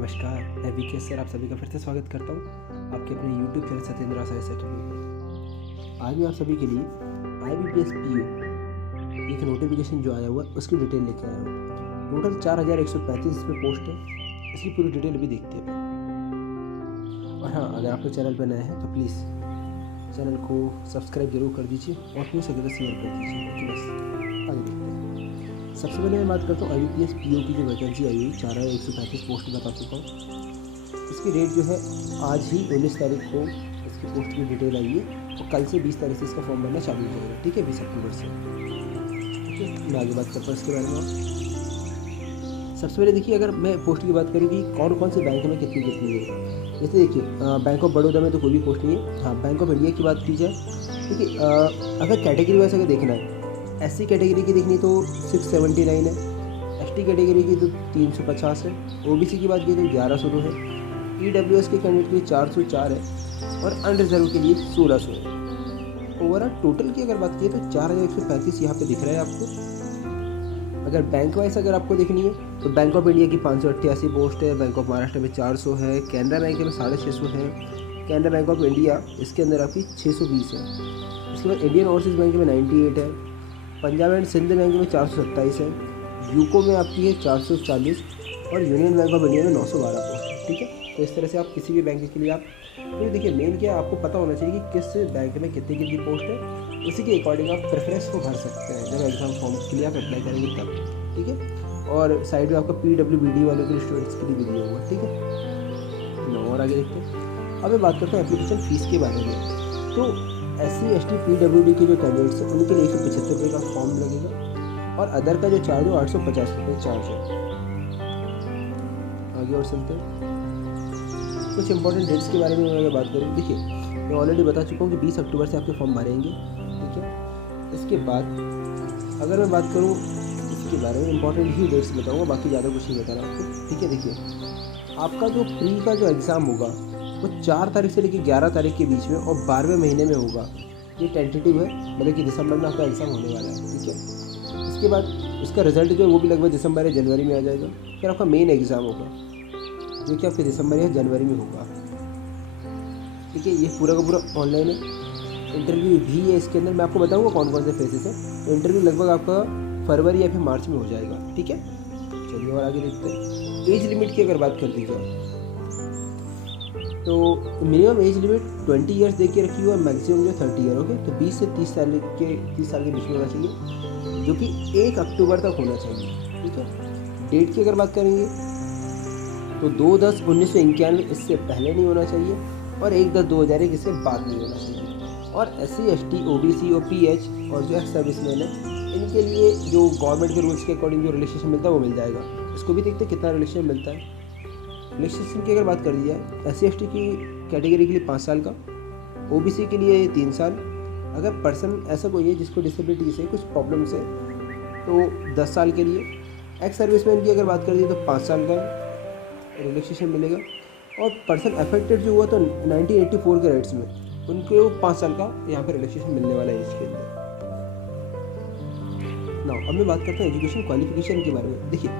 नमस्कार, मैं VK sir आप सभी का फिर से स्वागत करता हूँ आपके अपने यूट्यूब चैनल सत्येंद्र आचार्य सर्टिफिकेट। आज मैं आप सभी के लिए IBPS PO एक नोटिफिकेशन जो आया हुआ है उसकी डिटेल लेके आया हूँ। टोटल 4135 इसमें पोस्ट है, इसकी पूरी डिटेल भी देखते हैं। और हाँ, अगर आप लोग चैनल पर नए हैं तो प्लीज़ चैनल को सब्सक्राइब जरूर कर दीजिए और हो सके तो शेयर कर दीजिए। ओके, बस आगे देखते हैं। सबसे पहले मैं बात करता हूँ IBPS PO की जो वैकेंसी आई हुई 4135 पोस्ट बता चुका हूँ। इसकी डेट जो है आज ही 19 तारीख को इसकी पोस्ट की डिटेल आई है और कल से 20 तारीख से इसका फॉर्म भरना चालू हो जाएगा। ठीक है, 20 अक्टूबर से। ओके, मैं आगे बात करता हूँ इसके बारे में। सबसे पहले देखिए, अगर मैं पोस्ट की बात करूँ कि कौन कौन से बैंक में कितनी कितनी है, जैसे देखिए बैंक ऑफ बड़ौदा में तो कोई भी पोस्ट नहीं है। हाँ, बैंक ऑफ इंडिया की बात की जाए, देखिए अगर कैटेगरी वाइज अगर देखना है, SC कैटेगरी की देखनी तो 679 है, ST कैटेगरी की तो 350 है, OBC की बात की तो 1100 है, EWS के कैंडिडेट के लिए 404 है और अनरिजर्व के लिए 1600 है। ओवरऑल टोटल की अगर बात की तो 4135 यहाँ पे दिख रहा है आपको। अगर बैंक वाइज अगर आपको देखनी है तो बैंक ऑफ इंडिया की 588 पोस्ट है, बैंक ऑफ महाराष्ट्र में 400 है, कैनरा बैंक में 650 है, कैनरा बैंक ऑफ इंडिया इसके अंदर आपकी 620 है। इसके बाद इंडियन ओवरसीज बैंक में 98 है, पंजाब एंड सिंध बैंक में 427 है, यूको में आपकी है 440 और यूनियन बैंक ऑफ इंडिया में 912 पोस्ट है। ठीक है, तो इस तरह से आप किसी भी बैंक के लिए आप तो देखिए मेन क्या आपको पता होना चाहिए कि किस बैंक में कितनी कितनी पोस्ट है, उसी के अकॉर्डिंग आप प्रेफरेंस को भर सकते हैं जब एग्जाम फॉर्म के लिए आप अप्लाई करेंगे तब। ठीक है, और साइड में आपका PWBD वालों के स्टूडेंट्स के लिए भी दिया हुआ है। ठीक है, और आगे देखते हैं। अब मैं बात करता हूँ एप्लीकेशन फ़ीस के बारे में। तो SC ST PWD के जो कैंडिडेट्स हैं उनके लिए 175 रुपये का फॉर्म लगेगा और अदर का जो चार्ज है 850 रुपये चार्ज है। आगे और सुनते हैं कुछ इंपॉर्टेंट डेट्स के बारे में। मैं अगर बात करूँ, देखिए मैं ऑलरेडी बता चुका हूँ कि 20 अक्टूबर से आपके फॉर्म भरेंगे। ठीक है, इसके बाद अगर मैं बात करूँ इसके बारे में इंपॉर्टेंट ही डेट्स बताऊँगा, बाकी ज़्यादा कुछ नहीं बता रहा आपको। ठीक है, देखिए आपका जो प्री का जो एग्ज़ाम होगा वो 4 तारीख से लेकर 11 तारीख के बीच में और 12वें महीने में होगा। ये टेंटेटिव है, मतलब कि दिसंबर में आपका एग्ज़ाम होने वाला है। ठीक है, इसके बाद उसका रिजल्ट जो है वो भी लगभग दिसंबर या जनवरी में आ जाएगा। फिर आपका मेन एग्ज़ाम होगा जो कि आपके दिसंबर या जनवरी में होगा। ठीक है, ये पूरा का पूरा ऑनलाइन है। इंटरव्यू भी है इसके अंदर, मैं आपको बताऊँगा कौन कौन से फेजेस हैं। तो इंटरव्यू लगभग आपका फरवरी या फिर मार्च में हो जाएगा। ठीक है, चलिए और आगे देखते हैं। एज लिमिट की अगर बात कर दी जाए तो minimum age limit 20 years they के रखी हुई है, मैक्सिमम जो 30 ईयर। ओके, तो 20 से 30 साल के बीच में होना चाहिए, जो कि 1 अक्टूबर तक होना चाहिए। ठीक है, डेट की अगर बात करेंगे तो 2/10/1991 इससे पहले नहीं होना चाहिए और 1/10/2001 इससे बाद नहीं होना चाहिए। और SC ST OBC और PH और जो एक्स सर्विसमैन है इनके लिए जो गवर्नमेंट के रूल्स के अकॉर्डिंग जो रिलैक्सेशन मिलता है वो मिल जाएगा। इसको भी देखते हैं कितना रिलैक्सेशन मिलता है। रिलैक्सेशन की अगर बात कर दी जाए, SC ST की कैटेगरी के लिए 5 साल का, OBC के लिए 3 साल, अगर पर्सन ऐसा कोई है जिसको डिसेबिलिटी से कुछ प्रॉब्लम से तो 10 साल के लिए। एक्स सर्विसमैन की अगर बात कर दी तो 5 साल का रिलैक्सेशन मिलेगा और पर्सन अफेक्टेड जो हुआ तो 1984 के राइट्स में उनको 5 साल का यहाँ पर रिलैक्सेशन मिलने वाला है एज के अंदर। नाउ अब मैं बात करता हूँ एजुकेशन क्वालिफिकेशन के बारे में। देखिए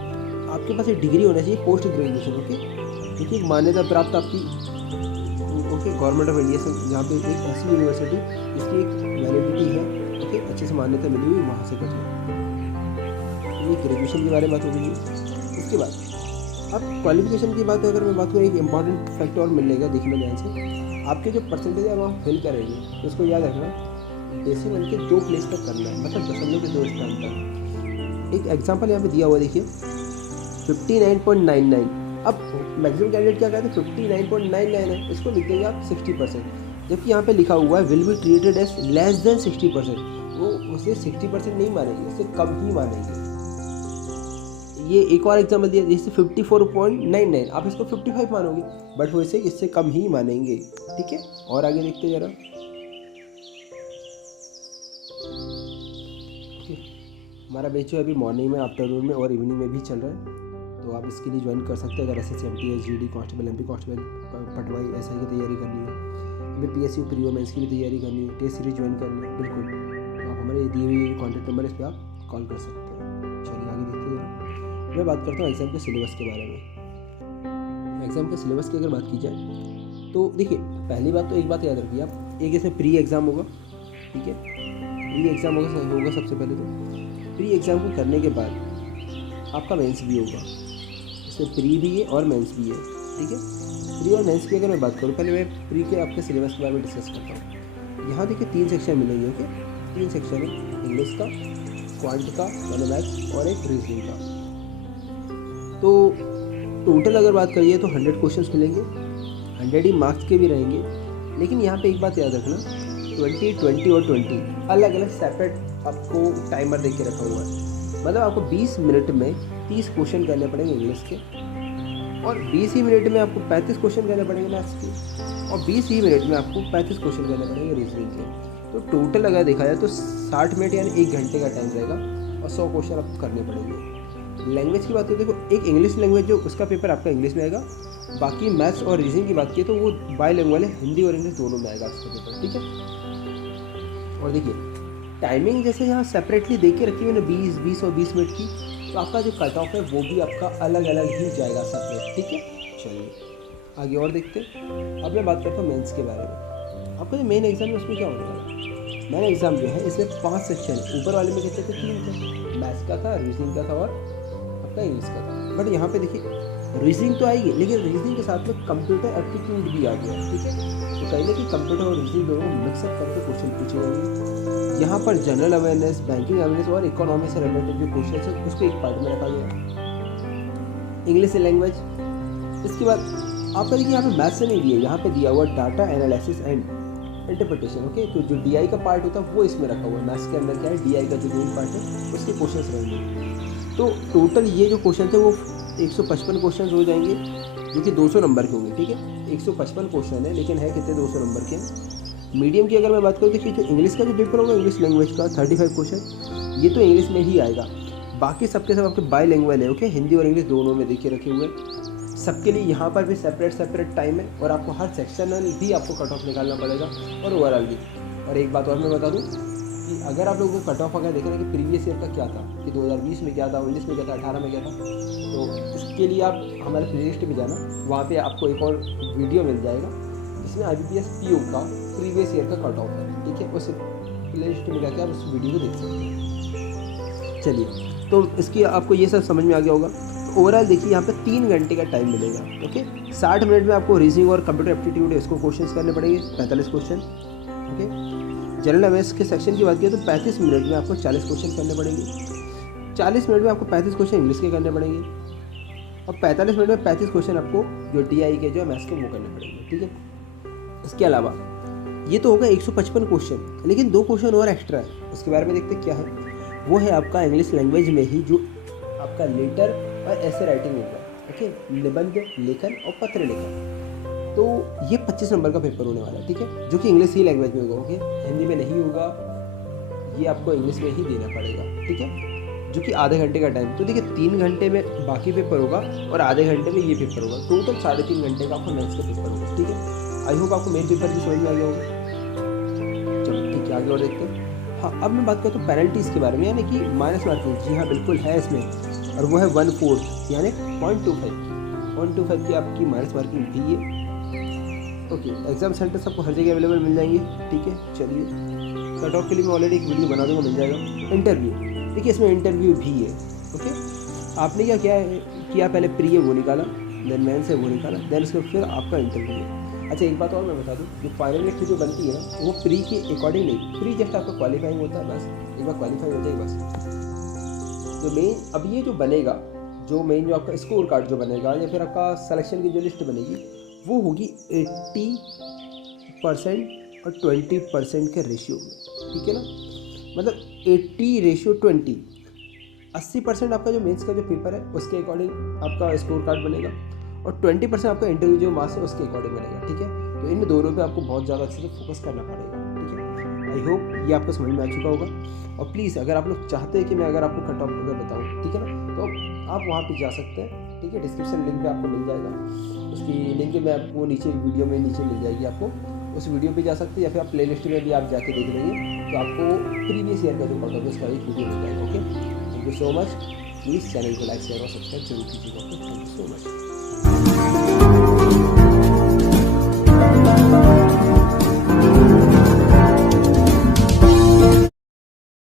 आपके पास एक डिग्री होना चाहिए पोस्ट ग्रेजुएशन। ओके, क्योंकि एक मान्यता प्राप्त आपकी ओके गवर्नमेंट ऑफ इंडिया से, जहाँ पे एक ऐसी यूनिवर्सिटी जिसकी एक वैलिडिटी है, ओके अच्छे से मान्यता मिली हुई, वहाँ से करिए। ये ग्रेजुएशन के बारे में बात हो गई। इसके बाद अब क्वालिफिकेशन की बात अगर मैं बात करूँ, एक इंपॉर्टेंट फैक्टर और मिलेगा, देखना ध्यान से। आपके जो परसेंटेज है वहाँ फिल करेंगे तो उसको याद रखना डेसिमल के 2 प्लेस तक करना है, मतलब दशमलव के 2 स्थान तक। एक एग्जाम्पल यहाँ पे दिया हुआ देखिए 59.99। अब मैक्सिमम कैंडिडेट क्या कहते हैं 59.99 है, इसको लिख देंगे आप 60%, जबकि यहाँ पे लिखा हुआ है will be treated as less than 60%। वो उसे 60% नहीं मानेंगे, उससे कम ही मानेंगे। ये एक और एग्जाम्पल दिया जैसे 54.99, आप इसको 55 मानोगे, बट वो इसे इससे कम ही मानेंगे। ठीक है, और आगे देखते जरा। हमारा बैच अभी मॉर्निंग में, आफ्टरनून में और इवनिंग में भी चल रहा है, तो आप इसके लिए ज्वाइन कर सकते हैं। अगर SSC MTS GD constable MP constable पटवाई SI की तैयारी करनी है, हमें PSU प्री मेंस की भी तैयारी करनी है, टेस्ट सीरीज ज्वाइन करनी है, बिल्कुल तो आप हमारे दिए हुए कॉन्टैक्ट नंबर इस पर आप कॉल कर सकते हैं। चलिए आगे देखते हैं। मैं बात करता हूँ एग्जाम के सिलेबस के बारे में। एग्ज़ाम के सिलेबस की अगर बात की जाए तो देखिए, पहली बात तो एक बात याद रखिए आप, एक इसमें प्री एग्ज़ाम होगा, ठीक है, प्री एग्ज़ाम होगा सबसे पहले। तो प्री एग्ज़ाम को करने के बाद आपका मेंस भी होगा, इसमें प्री भी है और मेंस भी है, ठीक है। प्री और मेंस की अगर मैं बात करूँ, पहले मैं प्री के आपके सिलेबस के बारे में डिस्कस करता हूँ। यहाँ देखिए 3 सेक्शन मिलेंगे, ओके, 3 सेक्शन है, इंग्लिश का, क्वांट का, मैथ्स और एक रीजनिंग का। तो टोटल अगर बात करिए तो 100 क्वेश्चंस मिलेंगे, 100 ही मार्क्स के भी रहेंगे। लेकिन यहाँ पे एक बात याद रखना, 20, 20 और 20 अलग अलग सेपरेट आपको टाइमर दे के रखा हुआ है। मतलब आपको 20 मिनट में 30 क्वेश्चन करने पड़ेंगे इंग्लिश के, और 20 ही मिनट में आपको 35 क्वेश्चन करने पड़ेंगे मैथ्स के, और 20 ही मिनट में आपको 35 क्वेश्चन करने पड़ेंगे रीजनिंग के। तो टोटल अगर देखा जाए तो 60 मिनट यानी 1 घंटे का टाइम रहेगा, और 100 क्वेश्चन आपको करने पड़ेंगे। लैंग्वेज की बात करें, देखो एक इंग्लिश लैंग्वेज जो उसका पेपर आपका इंग्लिश में आएगा, बाकी मैथ्स और रीजनिंग की बात की तो वो बाइलिंगुअल है, हिंदी और इंग्लिश दोनों में आएगा उसका पेपर, ठीक है। और देखिए टाइमिंग जैसे यहाँ सेपरेटली दे के रखी हुई है ना, 20 और 20 मिनट की, तो आपका जो कट ऑफ है वो भी आपका अलग अलग ही जाएगा सेपरेट, ठीक है। चलिए आगे और देखते हैं। अब मैं बात करता हूँ मेंस के बारे में। आपका जो मेन एग्जाम है उसमें क्या होने वाला है? मेन एग्जाम जो है इसमें 5 सेक्शन है, ऊपर वाले में कितने थे? 3 थे, मैथ्स का था, रीजनिंग का था और आपका इंग्लिश का था। बट यहाँ पे देखिए रीजनिंग तो आएगी, लेकिन रीजनिंग के साथ में कंप्यूटर एप्टीट्यूड भी आ गया, ठीक है। तो कहीं ना कहीं कंप्यूटर और रीजनिंग दोनों को मिक्सअप करके क्वेश्चन पूछे जाएंगे। यहाँ पर जनरल अवेयरनेस, बैंकिंग अवेयरनेस और इकोनॉमी से रिलेटेड जो क्वेश्चन है उसको एक पार्ट में रखा गया। इंग्लिश लैंग्वेज, इसके बाद आपका देखिए यहाँ पे मैथ्स से नहीं दिया, यहाँ पे दिया हुआ data analysis and interpretation, okay. तो जो डीआई का पार्ट होता है वो इसमें रखा हुआ है। मैथ्स के अंदर क्या है, डीआई का जो मेन पार्ट है उसके क्वेश्चंस रहेंगे। तो टोटल ये जो क्वेश्चन थे वो 155 क्वेश्चन हो जाएंगे, जो कि 200 नंबर के होंगे, ठीक है। 155 क्वेश्चन है, लेकिन है कितने? 200 नंबर के। मीडियम की अगर मैं बात करूँ, देखिए जो इंग्लिश का जो पेपर होगा, इंग्लिश लैंग्वेज का 35 क्वेश्चन, ये तो इंग्लिश में ही आएगा। बाकी सबके सब आपके बाइलिंगुअल है, ओके, हिंदी और इंग्लिश दोनों में देखिए रखे हुए। सबके लिए यहाँ पर भी सेपरेट टाइम है, और आपको हर सेक्शनल भी आपको कट ऑफ निकालना पड़ेगा, और ओवरऑल भी। और एक बात और मैं बता दूँ कि अगर आप लोगों को कट ऑफ अगर देखें कि प्रीवियस ईयर का क्या था, कि 2020 में क्या था, 19 में क्या था, 18 में क्या था, तो इसके लिए आप हमारे प्लेलिस्ट में जाना, वहाँ पे आपको एक और वीडियो मिल जाएगा जिसमें IBPS PO का प्रीवियस ईयर का कट ऑफ है, ठीक है। उस प्लेलिस्ट में जाकर आप उस वीडियो को देख सकते हैं। चलिए, तो इसकी आपको ये सब समझ में आ गया होगा। तो ओवरऑल देखिए यहाँ पे 3 घंटे का टाइम मिलेगा, ओके। 60 मिनट में आपको रीजनिंग और कंप्यूटर एप्टीट्यूड है, इसको क्वेश्चन करने पड़ेंगे, 45 क्वेश्चन, ओके। जनरल अवेयरनेस के सेक्शन की बात की तो 35 मिनट में आपको 40 क्वेश्चन करने पड़ेंगे। 40 मिनट में आपको 35 क्वेश्चन इंग्लिश के करने पड़ेंगे, और 45 मिनट में 35 क्वेश्चन आपको जो DI के जो मैथ्स के वो करने पड़ेंगे, ठीक है। इसके अलावा ये तो होगा 155 क्वेश्चन, लेकिन 2 क्वेश्चन और एक्स्ट्रा है, उसके बारे में देखते क्या है। वो है आपका इंग्लिश लैंग्वेज में ही जो आपका लेटर और ऐसे राइटिंग होगा, ओके, निबंध लेखन और पत्र लेखन। तो ये 25 नंबर का पेपर होने वाला है, ठीक है, जो कि इंग्लिश ही लैंग्वेज में होगा, ओके, हिंदी में नहीं होगा, ये आपको इंग्लिश में ही देना पड़ेगा, ठीक है, जो कि आधे घंटे का टाइम। तो देखिए 3 घंटे में बाकी पेपर होगा और आधे घंटे में ये पेपर होगा, टोटल 3.5 घंटे का आपको मैथ्स का पेपर होगा, ठीक है। आई होप आपको मेन पेपर भी समझ में आ गया होगा। चलो ठीक है, आगे और देखते हैं। हाँ, अब मैं बात करता हूँ पेनल्टीज़ के बारे में, यानी कि माइनस मार्किंग। जी हाँ, बिल्कुल है इसमें, और वो है 1/4 यानी 0.25 की आपकी माइनस मार्किंग भी है, ओके। एग्जाम सेंटर आपको हर जगह अवेलेबल मिल जाएंगे, ठीक है। चलिए, कट ऑफ के लिए मैं ऑलरेडी एक वीडियो बना दूँगा, मिल जाएगा। इंटरव्यू, देखिए इसमें इंटरव्यू भी है, ओके। आपने क्या किया पहले प्री है वो निकाला, देन मेंस है वो निकाला, देन उसके फिर आपका इंटरव्यू है। अच्छा, एक बात और मैं बता दूँ, जो फाइनल लिस्ट जो बनती है ना, वो प्री के अकॉर्डिंग नहीं, प्री जस्ट आपका क्वालिफाइंग होता है, बस एक बार क्वालिफाई हो जाए बस। जो मेन अब ये जो बनेगा, जो मेन जो आपका स्कोर कार्ड जो बनेगा, या फिर आपका सिलेक्शन की जो लिस्ट बनेगी, वो होगी 80% और 20% के रेशियो में, ठीक है ना। मतलब 80:20, 80% आपका जो मेंस का जो पेपर है उसके अकॉर्डिंग आपका स्कोर कार्ड बनेगा, और 20% आपका इंटरव्यू जो मार्क्स है उसके अकॉर्डिंग बनेगा, ठीक है। तो इन दोनों पे आपको बहुत ज़्यादा अच्छे से फोकस करना पड़ेगा, ठीक है। आई होप ये आपको समझ में आ चुका होगा। और प्लीज़ अगर आप लोग चाहते हैं कि मैं अगर आपको कट ऑफ अगर बताऊँ, ठीक है ना, तो आप वहाँ पे जा सकते हैं, ठीक है। डिस्क्रिप्शन लिंक पे आपको मिल जाएगा, उसकी लिंक में आपको नीचे वीडियो में नीचे मिल जाएगी, आपको उस वीडियो पे जा सकते हैं, या फिर आप प्लेलिस्ट में भी आप जाके देख लेंगे, तो आपको प्रीवियस ईयर का जो कट ऑफ है उसका एक वीडियो मिल जाएगा, okay. Thank you so much. Please channel को लाइक शेयर और सब्सक्राइब जरूर कीजिएगा। Thank you so much.